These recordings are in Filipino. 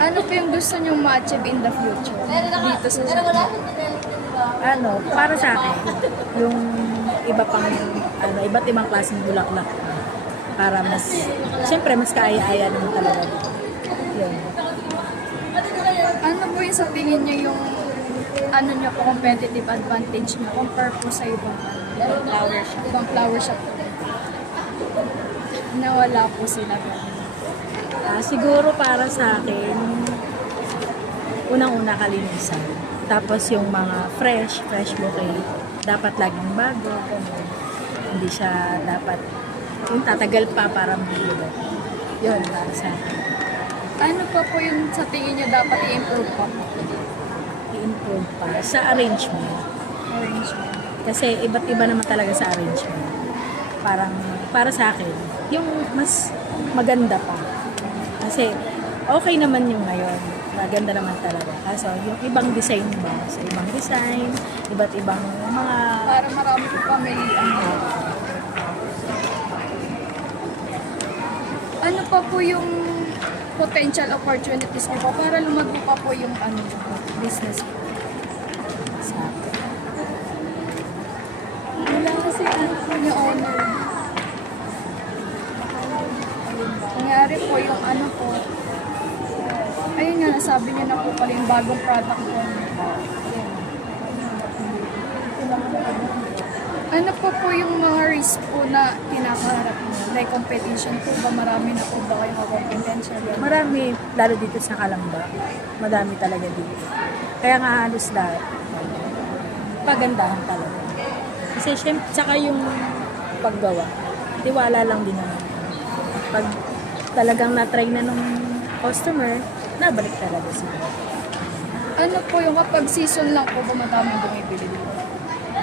Ano po yung gusto nyong ma-achieve in the future dito sa Japan? Para sa akin, yung iba pang, iba't ibang klaseng bulaklak para mas, siyempre mas kaaya-aya naman talaga. Yun. Ano po yung sa tingin nyo yung ano nyo po, competitive advantage nyo compare po sa ibang flower shop po? Nawala po sila. Siguro para sa akin, unang-una kalinisan. Tapos yung mga fresh bouquet, dapat laging bago. Ganun. Hindi siya dapat, yung tatagal pa para mabulo. Yun, para sa akin. Ano pa po yung sa tingin nyo dapat i-improve pa po? I-improve pa sa arrangement. Arrangement. Kasi iba't iba naman talaga sa arrangement. Parang, para sa akin, yung mas maganda pa. Kasi, okay naman yung ngayon. Maganda naman talaga. Kaso, yung ibang design ba? Sa ibang design, iba't ibang mga... Para marami po pamilihan. Ano pa po yung potential opportunities niyo po para lumago pa po yung business po? Sa akin. Wala kasi yung owner. Nangyari po yung po. Ayun nga, nasabi niyo na po pala yung bagong product po. Ano po yung mga risk po na kinakaharap niyo? Like competition po ba? Marami na po ba kayo competition? Marami, lalo dito sa Kalamba. Madami talaga dito. Kaya nga halos lahat. Pagandahan talaga. Kasi syempre, tsaka yung paggawa. Tiwala lang din naman. Pag talagang na-try na nung customer, nabalik talaga sila. Ano po yung kapag season lang po ba madaming bumibili dito?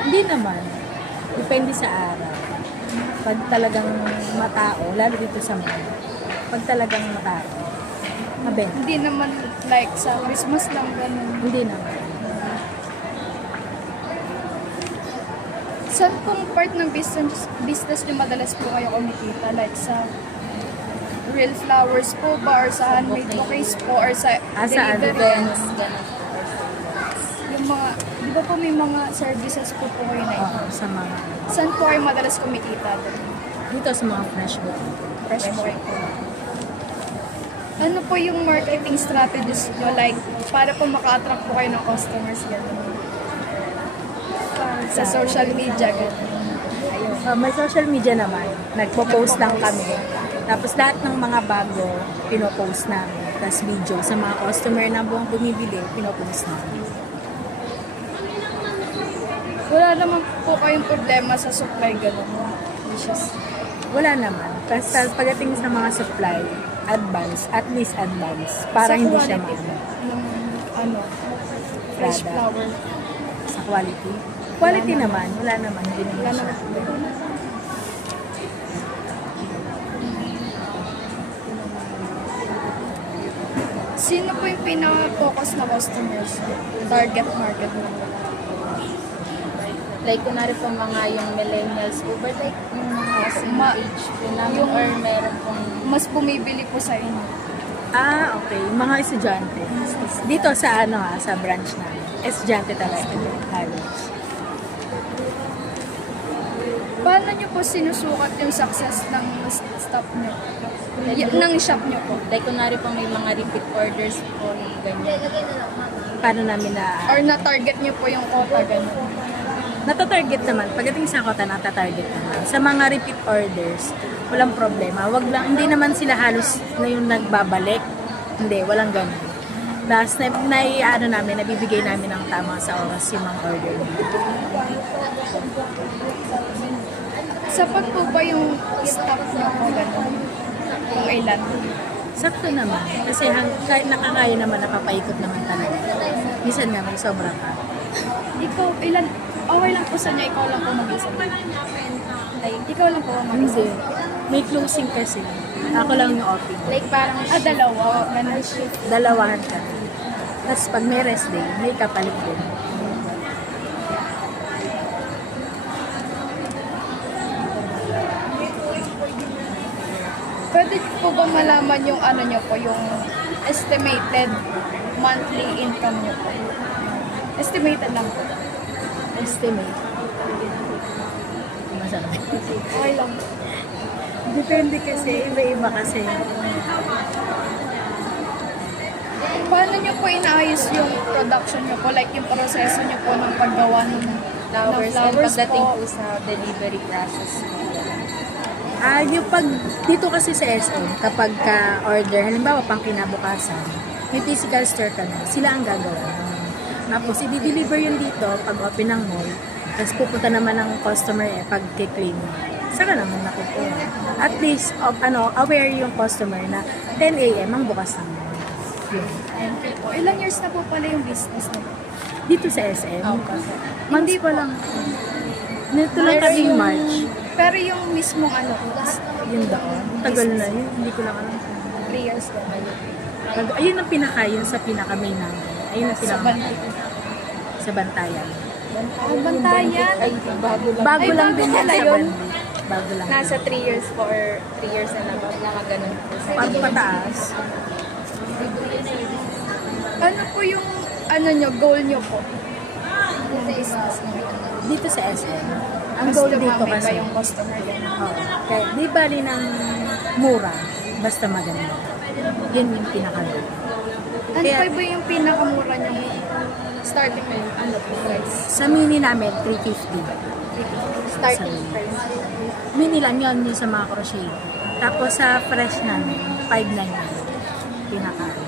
Hindi naman. Depende sa araw. Pag talagang matao, lalo dito sa mall, pag talagang matao, mabenta. Hindi naman like sa Christmas lang ganun. Hindi naman. Saan pong part ng business nyo madalas po kayo kumikita? Like sa real flowers po ba? Or sa handmade bouquets po? Or sa Sa delivery? events. Yung mga, di ba po may mga services po kayo na ito? Oo, sa mga, Saan po kayo madalas kumikita? dito sa mga fresh bouquet. Fresh bouquet po. Ano po yung marketing strategies nyo? Like, para po maka-attract po kayo ng customers gano'n? Sa social media gano'n? May social media naman. Nagpo-post lang kami. Tapos lahat ng mga bago, pinopost namin. Tapos video sa mga customer na buong bumibili, pinopost namin. Wala naman po kayong problema sa supply gano'n. Wala naman. Basta pagdating sa mga supply, at least advance. Para Sa hindi siya quality maano. ng fresh Prada. flower. Sa quality. Quality naman, wala naman. Hindi naman siya. Sino po yung pinaka-focus na customers? Target market mo? Like, kunwari po mga yung millennials po, but like, yung mga same age po namin, yung- or meron pong, Mas bumibili po sa inyo. Okay. Mga estudyante. Dito sa sa branch namin. Estudyante talaga. Halos. Paano nyo po sinusukat yung success ng staff nyo? Ng shop nyo po? like, kunwari po may mga repeat orders po, ganyan. Paano namin Or na-target nyo po yung quota gano'n? natatarget naman. Pagdating sa kota, natatarget naman. Sa mga repeat orders, walang problema. Wag lang, hindi naman sila halos na yung nagbabalik. Hindi, walang ganun. Tapos, nabibigay namin ng tama sa oras yung mga order nila. Sapat po ba yung staff nyo po gano'n? Kung ilan? Sakto naman. Kasi kahit nakakaya naman, napapaikot naman talaga. Minsan nga, may sobra ka. Ikaw, ilan? Okay lang po sa niya, ikaw lang po mag-isa. Like, ikaw lang po mag-isa. Hindi. May closing kasi. Ako lang yung open. Like, parang, Dalawa. Ganun shift. Dalawahan ka. Tapos pag may rest day, may kapalit din. Pwede po ba malaman yung ano nyo po, yung estimated monthly income nyo po? Estimated lang po. Estimate. Masabi. Okay lang. Depende kasi, iba-iba kasi. Paano nyo po inaayos yung production nyo po? Like yung proseso nyo po ng paggawa ng Flowers, ng and pagdating po. po sa delivery process po. Yung pag, dito kasi sa SM, kapag ka-order, halimbawa pang kinabukasan, may physical store ka na, sila ang gagawa. Tapos, i-deliver yun dito pag open ng mall. Tapos pupunta naman ng customer pag-claim. Saka naman nakukuha. At least, aware yung customer na 10 a.m. ang bukas ng mall. Yun. Thank you po. Ilang years na po pala yung business na po? Dito sa SM, Hindi months pa lang. Nito lang Pero kaming yung- March. Pero yung mismong ano po, Yun doon. Tagal na yun. Hindi ko lang alam. 3 years na ba? Ayun ang pinaka, yun sa pinaka-main namin. Ayun ang Sa pinaka Bantayan. sa Bantayan. Bantayan? Ay, bago lang. Bago Ay, lang bago din yan pala sa yun. Bandi. Bago lang. Nasa 3 years po or 3 years and above, mga ganun po. Pag pataas, Ano po yung goal nyo po? Yung business nyo. dito sa SM, ang goal dito Mas dumami ba kasi, yung customer din? oo, kaya di bali ng mura, basta maganda. Yun yung pinaka-goal. Ano Kaya- pa ba yung pinakamura nyo starting na yung price? Sa mini namin, 350. Starting Sa- price. Mini lang yun, yung sa mga crochet. Tapos sa fresh namin, 599. Pinaka.